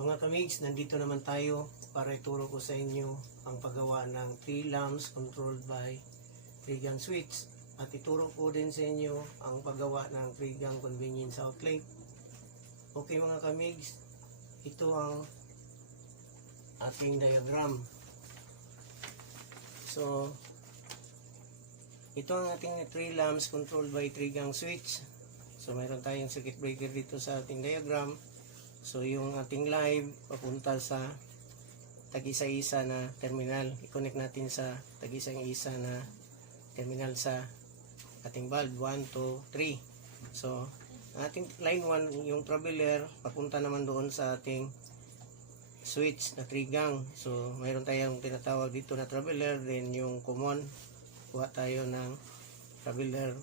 Mga kamigs, nandito naman tayo para ituro ko sa inyo ang paggawa ng 3 lamps controlled by 3 gang switch. At ituro ko din sa inyo ang paggawa ng 3 gang convenience outlet. Okay mga kamigs, ito ang ating diagram. So, ito ang ating 3 lamps controlled by 3 gang switch. So, mayroon tayong circuit breaker dito sa ating diagram. So, yung ating live papunta sa tag-isa-isa na terminal. I-connect natin sa tag-isa-isa na terminal sa ating bulb. 1, 2, 3. So, ating line 1, yung traveler, papunta naman doon sa ating switch na 3 gang. So, mayroon tayong tinatawag dito na traveler. Then, yung common, kuha tayo ng traveler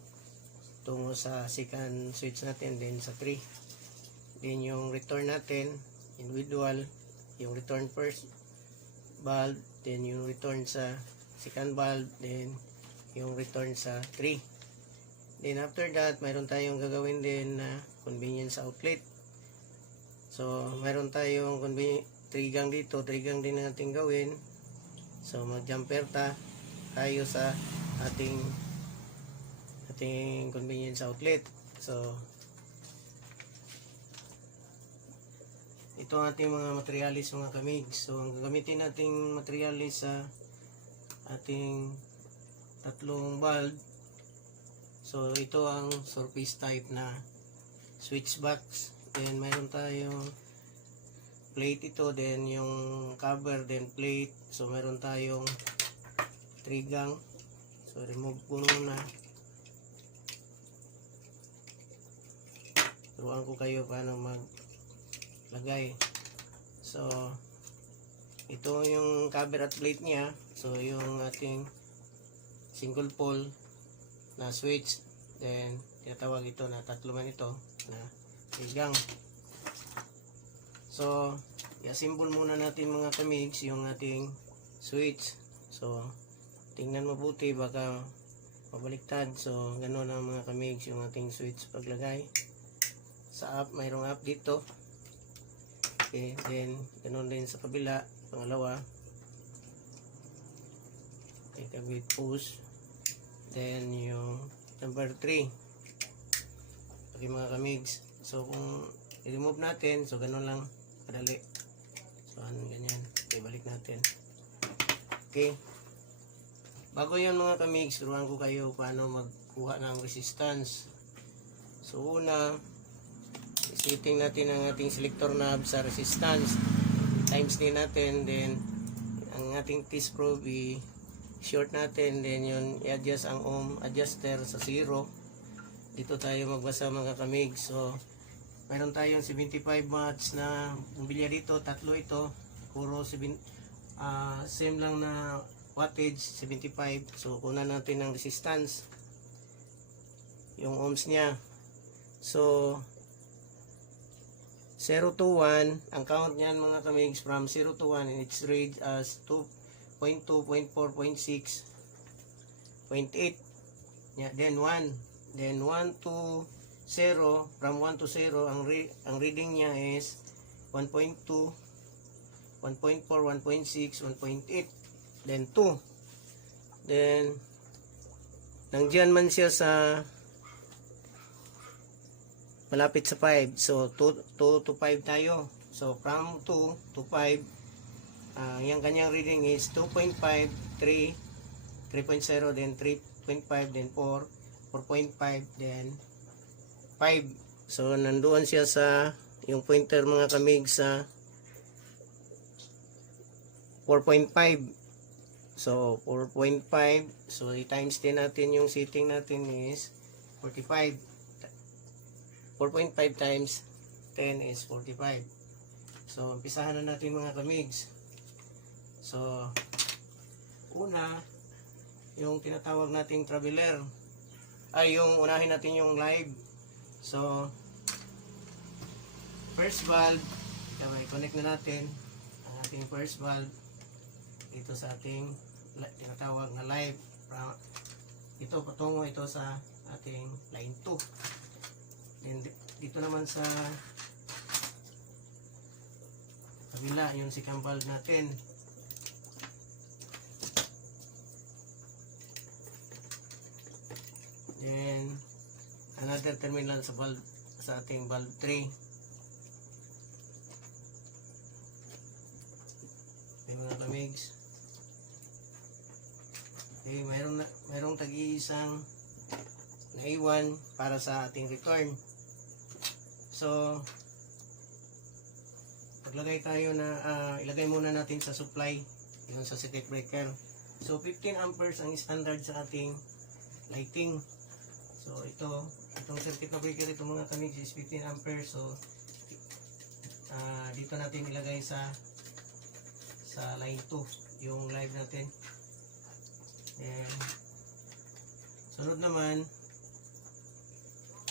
tungo sa second switch natin. Then, sa 3. Then yung return natin, individual, yung return first bulb, then yung return sa second bulb, then yung return sa 3. Then after that, mayroon tayong gagawin din na convenience outlet. So, mayroon tayong 3 gang dito, 3 gang din natin gawin. So, mag-jumper tayo sa ating convenience outlet. So, ito ang ating mga materialis mga kamigs. So, ang gagamitin nating materialis sa ating tatlong bulb. So, ito ang surface type na switch box. Then, mayroon tayong plate ito. Then, yung cover, then plate. So, mayroon tayong 3 gang. So, remove ko muna. Turuan ko kayo paano maglagay. So, ito yung cover at plate niya. So, yung ating single pole na switch. Then, tinatawag ito na tatlo man ito na tigang. So, i-assemble muna natin mga kamigs yung ating switch. So, tingnan mabuti baka mabaliktad. So, ganun ang mga kamigs yung ating switch paglagay. Sa up, mayroong up dito. Okay, then ganun din sa kabila, pangalawa. Okay, kabit push. Then yung number 3. Okay mga kamigs. So kung i-remove natin, so ganun lang kadali. So ganyan. Okay, balik natin. Okay. Bago yan mga kamigs, turuan ko kayo paano magkuha ng resistance. So una, setting natin ang ating selector knob sa resistance. Times din natin. Then, ang ating test probe i-short natin. Then, yun, i-adjust ang ohm adjuster sa 0. Dito tayo magbasa mga kamig. So, mayroon tayong 75 watts na bumbilya dito. Tatlo ito. Puro same lang na wattage, 75. So, kunan natin ang resistance. Yung ohms niya. So, 0 to 1, ang count niyan mga kamigs from 0 to 1 and it's read as 2.2, 0.4, 0.6, 0.8. Yeah, then 1. Then 1 to 0, from 1 to 0, ang reading niya is 1.2, 1.4, 1.6, 1.8. Then 2. Then, nangdiyan man siya sa malapit sa 5. So, 2 to 5 tayo. So, from 2 to 5, yung kanyang reading is 2.5, 3, 3.0, then 3.5, then 4, 4.5, then 5. So, nandoon siya sa, yung pointer mga kamig sa 4.5. So, 4.5. So, i-times din natin yung setting natin is 45. 4.5 times 10 is 45. So, umpisahan na natin mga kamigs. So, una, yung tinatawag nating traveler. Ay, yung unahin natin yung live. So, first valve, i-connect na natin ang ating first valve dito sa ating tinatawag na live. Ito, patungo ito sa ating line 2. And dito naman sa kabila yung second valve natin. Then another terminal sa valve, sa ating valve 3. Okay mga kamigs. Okay, mayroong tag-iisang naiwan para sa ating return. So paglagay tayo na ilagay muna natin sa supply yun sa circuit breaker. So 15 amperes ang standard sa ating lighting. So itong circuit breaker, itong mga kamigs is 15 amperes. So dito natin ilagay sa line 2 yung live natin. And sunod naman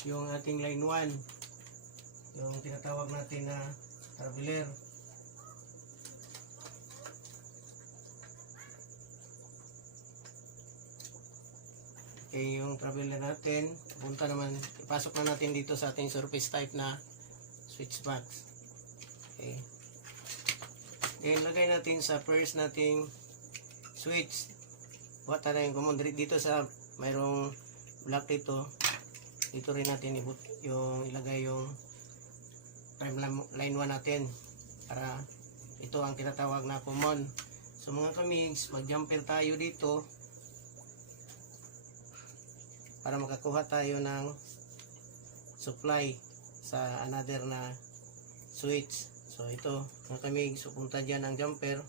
yung ating line 1, yung tinatawag natin na traveler. Okay, yung traveler natin, punta naman, ipasok na natin dito sa ating surface type na switch box. Okay. Okay, lagay natin sa first nating switch. Buat tayo yung common dito sa mayroong block dito. Dito rin natin ilagay yung line 1 natin para ito ang tinatawag na common. So mga kamigs, mag-jumper tayo dito para makakuha tayo ng supply sa another na switch. So ito mga kamigs, pupunta dyan ang jumper.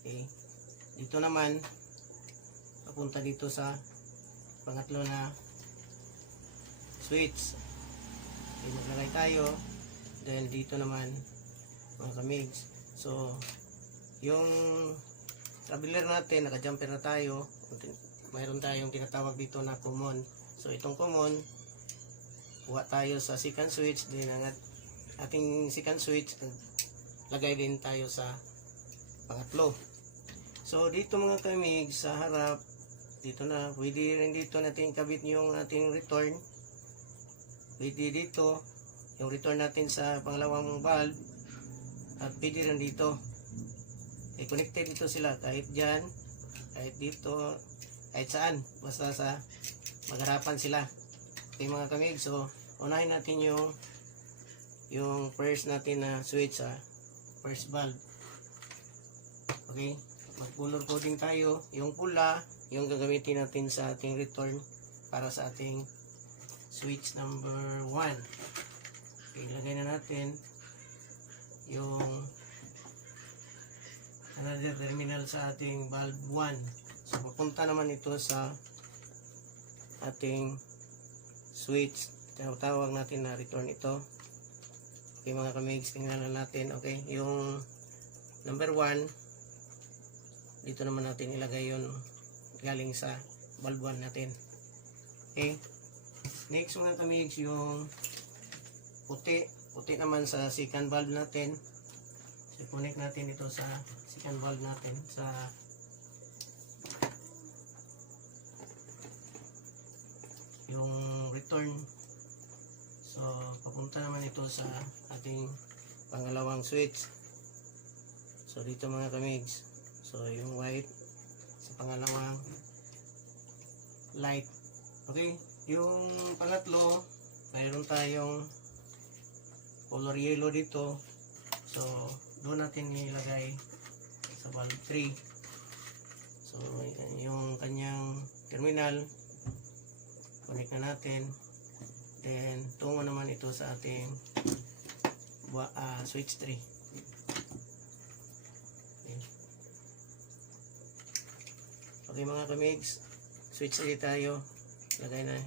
Okay. Dito naman papunta dito sa pangatlo na switch. Okay, maglagay tayo. Then dito naman mga kamigs. So yung traveler natin, naka-jumper na tayo. Mayroon tayong tinatawag dito na common. So itong common, kuha tayo sa second switch. Then ang ating second switch, lagay din tayo sa pangatlo. So dito mga kamigs, sa harap dito na, pwede rin dito natin kabit yung ating return. Pwede dito yung return natin sa pangalawang valve, at pwede rin dito. Connected dito sila, kahit dyan, kahit dito, kahit saan, basta sa magharapan sila. Okay mga kamig, so unahin natin yung first natin na switch sa first valve. Okay, mag color coding tayo. Yung pula yung gagamitin natin sa ating return para sa ating switch number 1. Okay, ilagay na natin yung another terminal sa ating valve 1. So papunta naman ito sa ating switch, tinatawag natin na return ito. Okay mga kamigs, tingnan na natin. Okay, yung number 1 dito naman natin ilagay yun galing sa valve 1 natin. Okay, next mga kamigs, yung puti naman sa second valve natin. So connect natin ito sa second valve natin sa yung return. So papunta naman ito sa ating pangalawang switch. So dito mga kamigs, so yung white sa pangalawang light. Okay, yung pangatlo mayroon tayong color yellow dito. So doon natin nilagay sa valve 3. So yung kanyang terminal, connect na natin. Then tungo naman ito sa ating switch 3. Okay mga kamigs, switch 3 tayo, lagay na.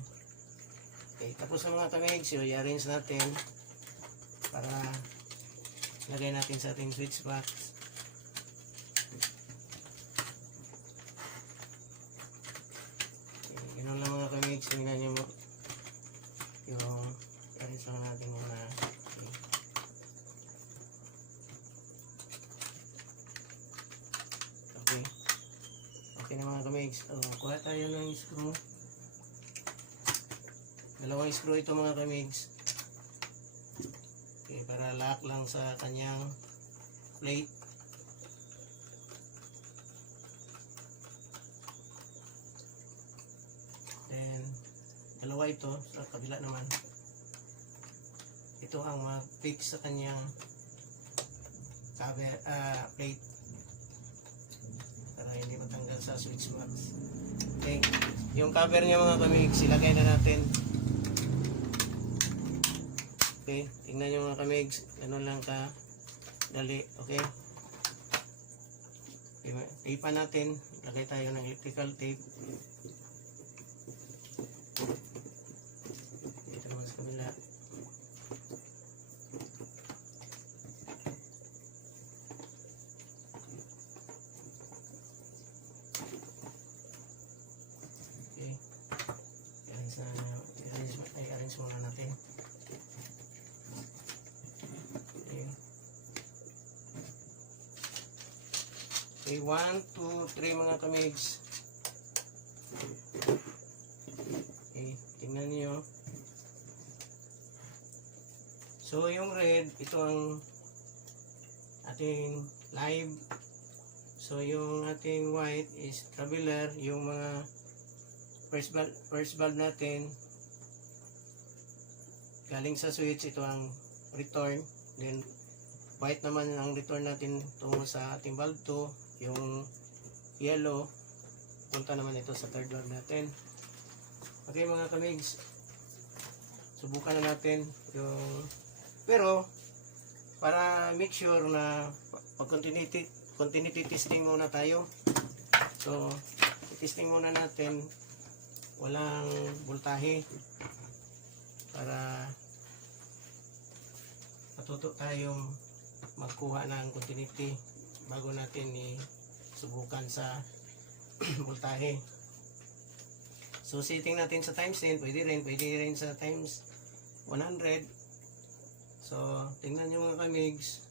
Okay, tapos ang mga kamigs, i-arrange natin para lagay natin sa ating switch box. Okay, ganun lang mga kamigs, tingnan nyo mo yung arrange lang natin muna. Okay. Okay na mga kamigs. Kuha tayo ng screw. Dalawang screw ito mga kamigs. Okay, para lock lang sa kanyang plate. Then dalawa ito sa kabila naman. Ito ang mag-fix sa kanyang cover, plate para hindi matanggal sa switch box. Okay, yung cover niya mga kamigs, ilagay na natin. Okay, tingnan nyo mga kamigs, ganun lang ka dali. Okay, tape natin, lagay tayo ng electrical tape dito naman sa kabila. I-arrange muna natin. Okay, 1, 2, 3 mga kamigs. Okay, tingnan niyo. So yung red, ito ang ating live. So yung ating white is traveler, yung mga first valve natin galing sa switch, ito ang return. Then white naman ang return natin tungo sa ating valve 2. Yung yellow punta naman ito sa third valve natin. Okay mga kamigs, subukan na natin yung, pero para make sure na pag continuity testing muna tayo. So testing muna natin walang voltahe para matuto tayong magkuha ng continuity bago natin subukan sa voltahe. So setting natin sa times 10, pwede rin sa times 100. So tingnan nyo mga kamigs,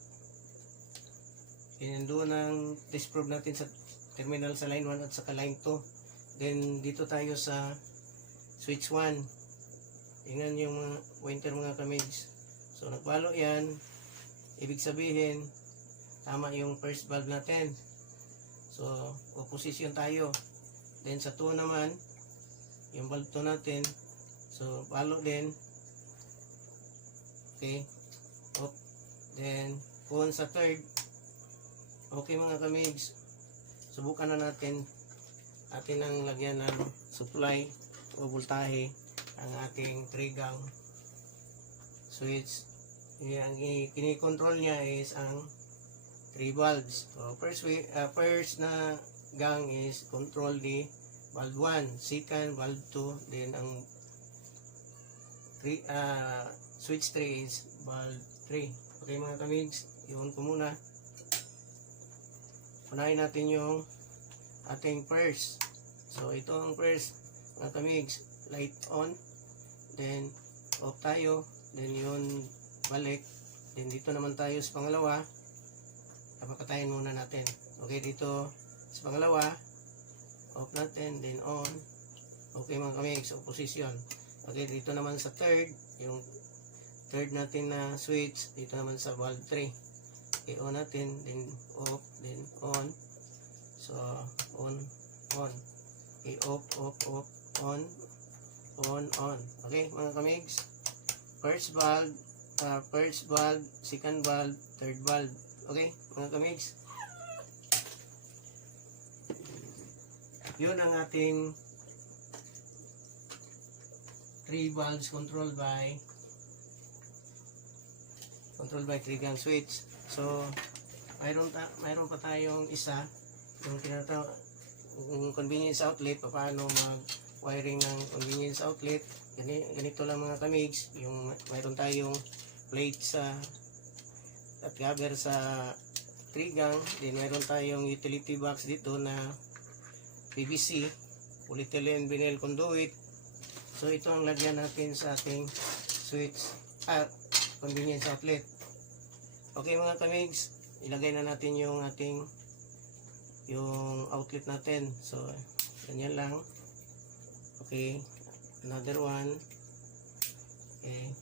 yan doon ang test probe natin sa terminal sa line 1 at saka line 2. Then dito tayo sa switch 1. Tingnan yung mga pointer mga kamigs. So nagpalo yan, ibig sabihin tama yung first valve natin. So opposition tayo. Then sa 2 naman, yung valve 2 natin, so palo din. Okay, up. Then on sa third. Okay mga kamigs, subukan na natin ang lagyan ng supply o voltahe ang ating 3 gang switch. Ang kinikontrol niya is ang 3 valves. So first na gang is control the valve 1, second valve 2, then ang switch 3 is valve 3. Okay mga kamigs, i-on ko muna. Unahin natin yung ating first. So ito ang first mga kamigs, light on, then off tayo, then yun balik, then dito naman tayo sa pangalawa, papatayin muna natin. Okay, dito sa pangalawa off natin, then on. Okay mga kamigs, opposition. Okay, dito naman sa third, yung third natin na switch, dito naman sa valve 3. Okay, on natin, then off, then on. So on. Okay, off, on, on. Okay mga kamigs, first valve, second valve, third valve. Okay mga kamigs, yun ang ating 3 valves controlled by 3 gang switch. So mayroon pa tayong isa, yung tinatawag convenience outlet. Paano mag-wiring ng convenience outlet? Ganito lang mga kamigs, yung mayroon tayong plate at cover sa 3 gang, then mayroon tayong utility box dito na PVC, polyethylene vinyl conduit. So ito ang lagyan natin sa ating switch at convenience outlet. Okay mga kamigs, ilagay na natin yung outlet natin. So ganyan lang. Okay, another one. Okay,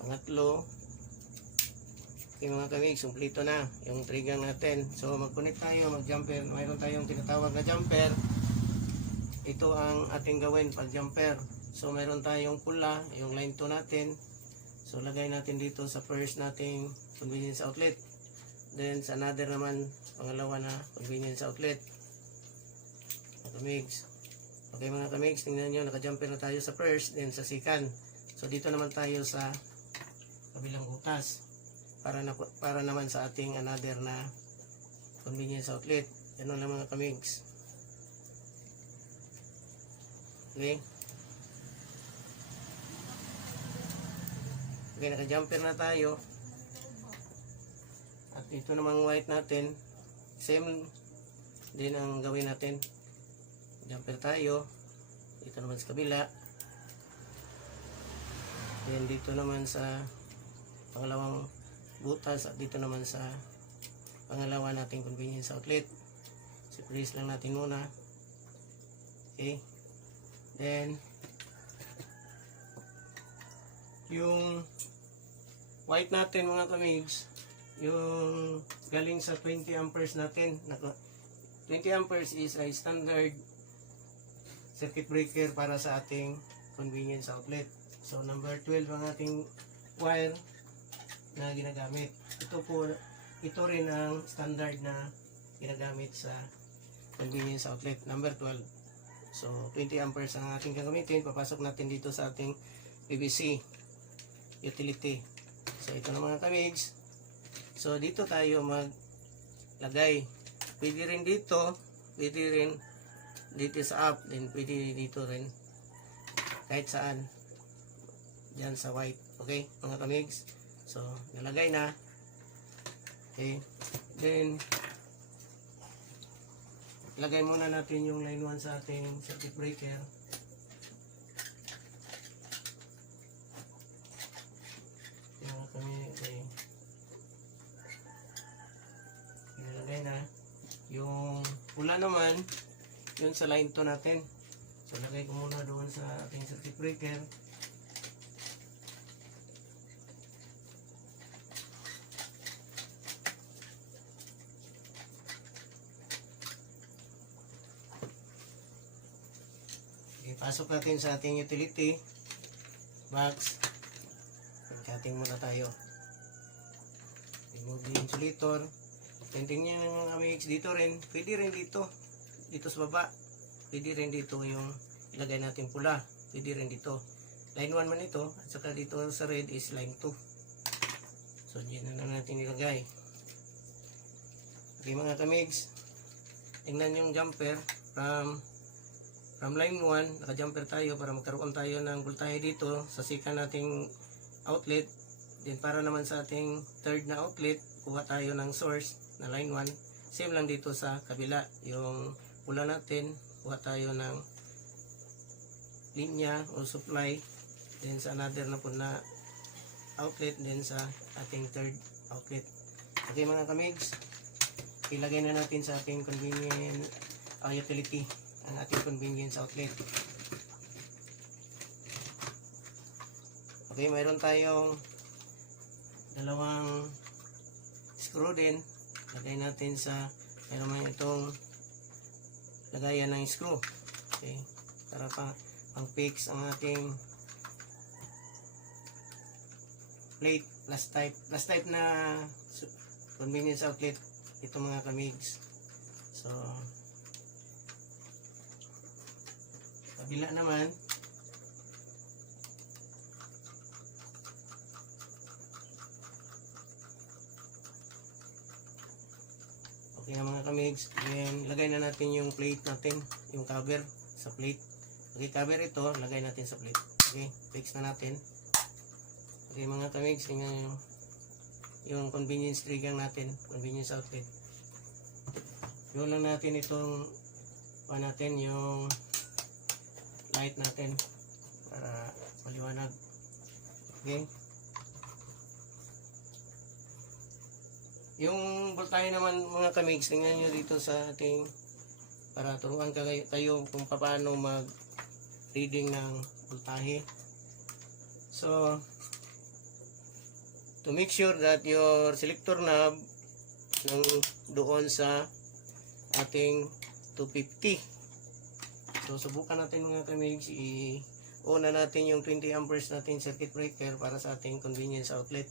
pangatlo. Okay mga kamigs, kumplito na yung trigger natin. So mag-connect tayo, mag-jumper. Mayroon tayong tinatawag na jumper. Ito ang ating gawin pag jumper. So mayroon tayong pula, yung line 2 natin. So lagay natin dito sa first nating convenience outlet. Then sa another naman, pangalawa na convenience outlet. Mga kamigs. Okay mga kamigs, tingnan nyo, naka-jumper na tayo sa first, then sa second. So dito naman tayo sa kabilang butas. Para naman sa ating another na convenience outlet. Yan lang mga kamigs. Okay. Okay, naka-jumper na tayo. At ito namang white natin, same din ang gawin natin. Jumper tayo. Dito naman sa kabila. Then dito naman sa pangalawang butas at dito naman sa pangalawa nating convenience outlet. Press lang natin muna. Okay. Then yung white natin mga kamigs, yung galing sa 20 amperes natin. 20 amperes is a standard circuit breaker para sa ating convenience outlet. So number 12 ang ating wire na ginagamit. Ito rin ang standard na ginagamit sa convenience outlet, number 12. So 20 amperes ang ating gagamitin. Papasok natin dito sa ating PVC utility. So ito na mga kamigs. So dito tayo maglagay. Pwede rin dito, pwede rin dito sa up, then pwede dito rin kahit saan dyan sa white. Okay mga kamigs. So nalagay na. Okay. Then lagay muna natin yung line 1 sa ating circuit breaker. Okay. Nilagay na. Yung pula naman, yun sa line 2 natin. So lagay ko muna doon sa ating circuit breaker. Pasok natin sa ating utility box. Cutting muna tayo. Remove the insulator. Tingnan nyo mga kamigs, dito rin. Pwede rin dito. Dito sa baba. Pwede rin dito yung ilagay natin pula. Pwede rin dito. Line 1 man ito. At saka dito sa red is line 2. So dyan na lang natin ilagay. Okay mga kamigs. Tingnan yung jumper from line 1, naka-jumper tayo para magkaroon tayo ng voltahe dito sa second nating outlet. Then para naman sa ating third na outlet, kuha tayo ng source na line 1. Same lang dito sa kabila. Yung pula natin, kuha tayo ng linya o supply. Then sa another na po na outlet, then sa ating third outlet. Okay mga kamigs, ilagay na natin sa ating convenient utility ang ating convenience outlet. Okay, mayroon tayong dalawang screw din. Lagay natin sa, mayroon man itong lagayan ng screw. Okay, para pang fix ang ating plate, plus type na convenience outlet. Ito mga kamigs. So kabila naman, okay na mga kamigs. Then lagay na natin yung plate natin, yung cover sa plate. Okay, cover ito, lagay natin sa plate. Okay, fix na natin. Okay mga kamigs, tingnan nyo yung convenience trigger natin, convenience outlet. Yun lang natin itong natin yung light natin para maliwanag. Okay. Yung voltahe naman mga kamigs, tingnan nyo dito sa ating, para turuan kayo kung paano mag reading ng voltahe. So to make sure that your selector knob ng doon sa ating 250. So subukan natin mga kamigs, i-on na natin yung 20 amperes natin circuit breaker para sa ating convenience outlet.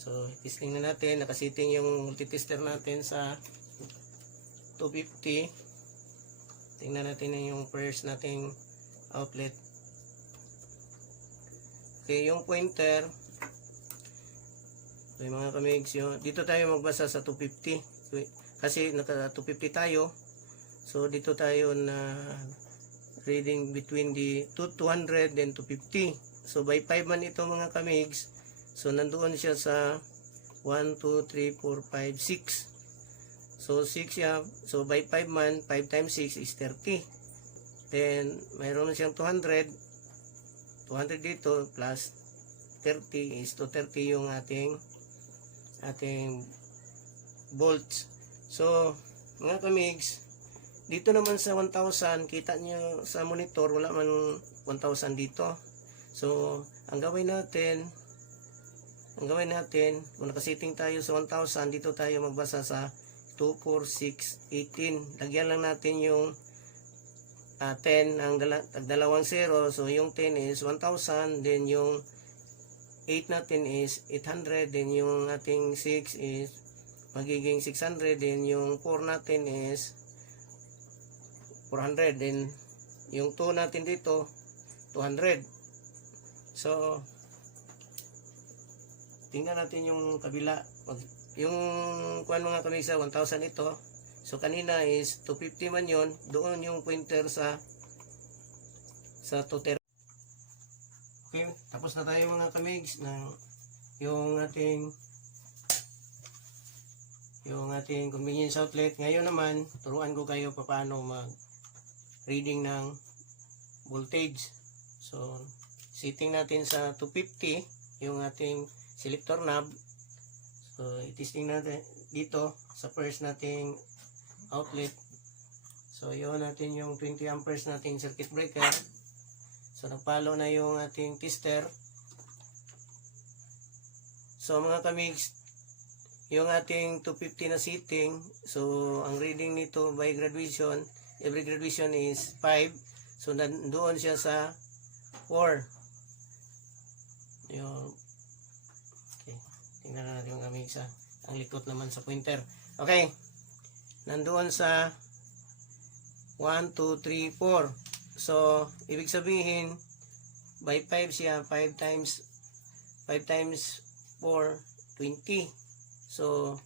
So testing na natin, nakasiting yung multitester natin sa 250. Tingnan natin na yung first nating outlet. Okay, yung pointer, okay mga kamigs, dito tayo magbasa sa 250 kasi naka 250 tayo. So dito tayo na reading between the 200 and 250. So by 5 man ito mga kamigs. So nandoon siya sa 1, 2, 3, 4, 5, 6. So 6 siya. So by 5 man, 5 times 6 is 30. Then mayroon siyang 200. 200 dito plus 30 is 230 yung ating volts. So mga kamigs, dito naman sa 1000, kita nyo sa monitor, wala man 1000 dito. So, ang gawin natin, kung nakasiting tayo sa 1000, dito tayo magbasa sa 2, 4, 6, 18. Lagyan lang natin yung 10, ang dalawang 0. So, yung 10 is 1000, then yung 8 natin is 800, then yung ating 6 is magiging 600, then yung 4 natin is 400, then yung 2 natin dito 200. So tingnan natin yung kabila, yung kuan mga kamigs sa 1000 ito. So kanina is 250 man yon, doon yung pointer sa 230. Okay, tapos na tayo mga kamigs ng yung ating convenience outlet. Ngayon naman turuan ko kayo paano mag reading ng voltage. So setting natin sa 250 yung ating selector knob. So i-testing natin dito sa first nating outlet. So yun natin yung 20 amperes nating circuit breaker. So nagpalo na yung ating tester. So mga kamigs, yung ating 250 na setting, so ang reading nito by graduation, every graduation is 5. So nandoon siya sa 4. Yung okay, tingnan natin yung kamigs sa ang likot naman sa pointer. Okay, nandoon sa 1, 2, 3, 4. So ibig sabihin by 5 siya, 5 times 4, 20. So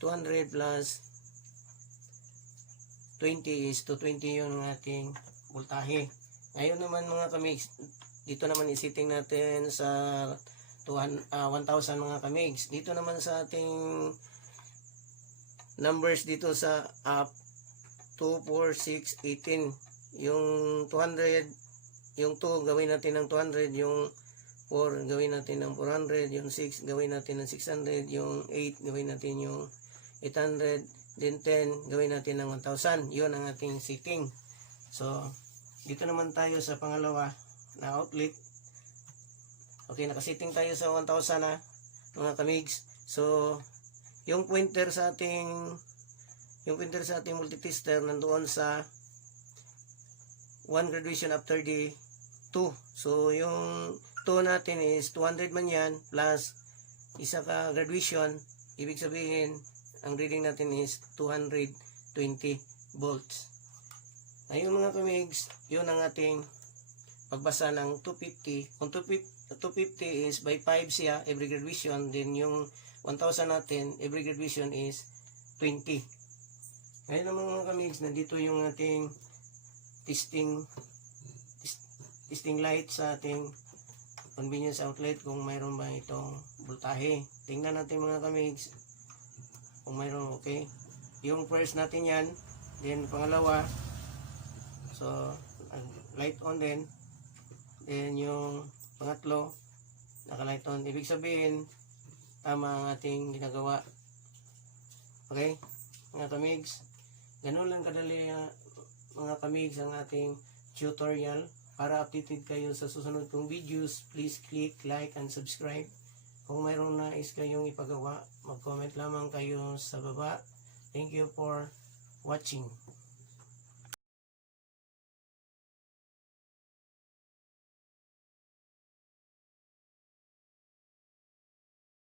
200 plus 20 is 220 yung ating voltahe. Ngayon naman mga kamigs, dito naman isiting natin sa 1000 mga kamigs. Dito naman sa ating numbers dito sa up 2, 4, 6, 18. Yung 200, yung 2 gawin natin ng 200, yung 4 gawin natin ng 400, yung 6 gawin natin ng 600, yung 8 gawin natin yung 800, then 10 gawin natin ng 1000. Yun ang ating setting. So dito naman tayo sa pangalawa na outlet. Okay, nakasetting tayo sa 1000 na mga kamigs. So yung pointer sa ating multitester nandoon sa 1 graduation after the 2. So yung 2 natin is 200 man yan plus isa ka graduation. Ibig sabihin ang reading natin is 220 volts. Ngayon mga kamigs, yun ang ating pagbasa ng 250. Kung 250 is by 5 siya every graduation, then yung 1000 natin every graduation is 20. Ngayon naman mga kamigs, nandito yung ating testing light sa ating convenience outlet kung mayroon ba itong voltahe. Tingnan natin mga kamigs kung mayroon. Okay, yung first natin yan, then pangalawa, so light on din, then yung pangatlo naka light on. Ibig sabihin tama ang ating ginagawa. Okay mga kamigs, ganun lang kadali mga kamigs ang ating tutorial. Para updated kayo sa susunod kong videos, please click like and subscribe. Kung mayroong nais kayong ipagawa, mag-comment lamang kayo sa baba. Thank you for watching.